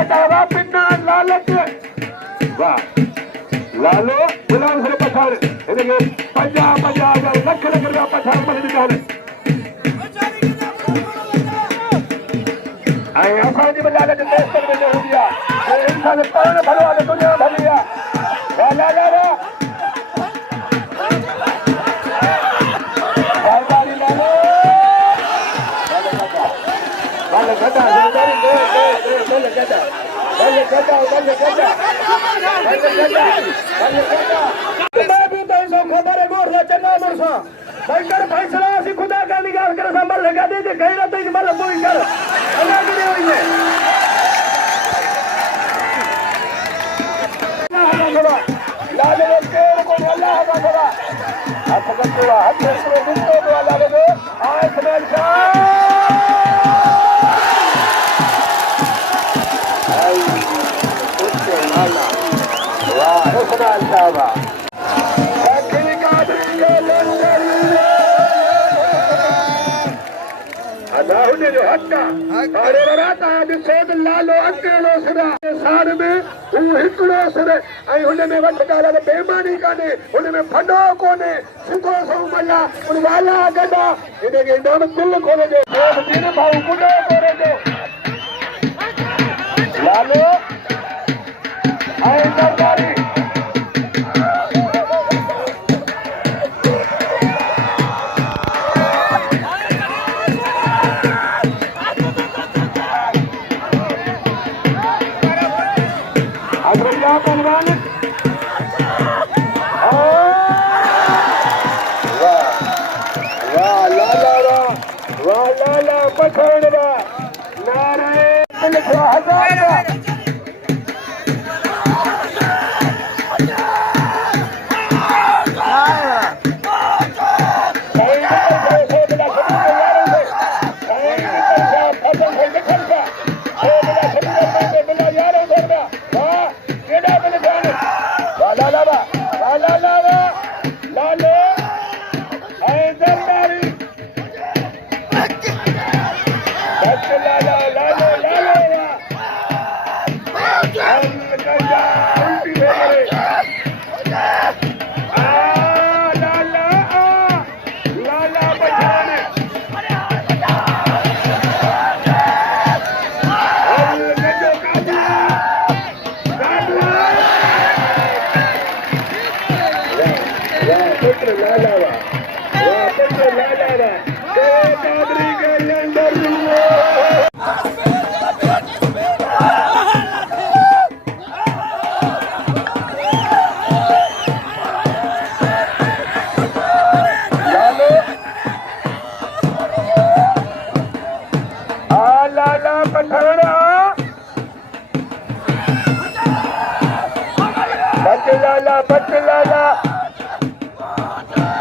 बचावा पिन्ना लालच वाह लालो गुलाम से पठान इनके 50,000 लख रुपया पठान पर निकाले आई असांजी में लालच देश में न हूंदी आहे इंसान पाण भलो आहे दुनिया भली आहे वाह ला ला ला बाई लालो बाल गदा बाल गदा मैं भी तो इसको खबर है गोर से चन्ना मरसा बैंकर फैसला सी खुदा का निकाल कर संभल लगा दे दे कहीं रहते कि मतलब पूरी कर अल्लाह की हुई है लाले के को अल्लाह का खबा हाथ पकड़ो हाथ से बिल्कुल तो लाले को आए समान Shah Pathan Shaba. Allah ne jo hakka aare barata ad sod lalo akelo sada saad me u hiklo sada ai hunne me vat kala de beemani kane hunne me phado kone sikho so malla un wala gada ide ge ndam dil khole jo din bhau kudo kore jo lalo ai sarkari पहलवान वाह लाला पठान नारे हजार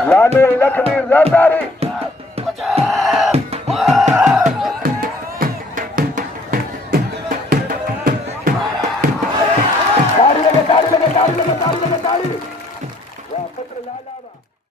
लालो लक्ष्मी ज़रदारी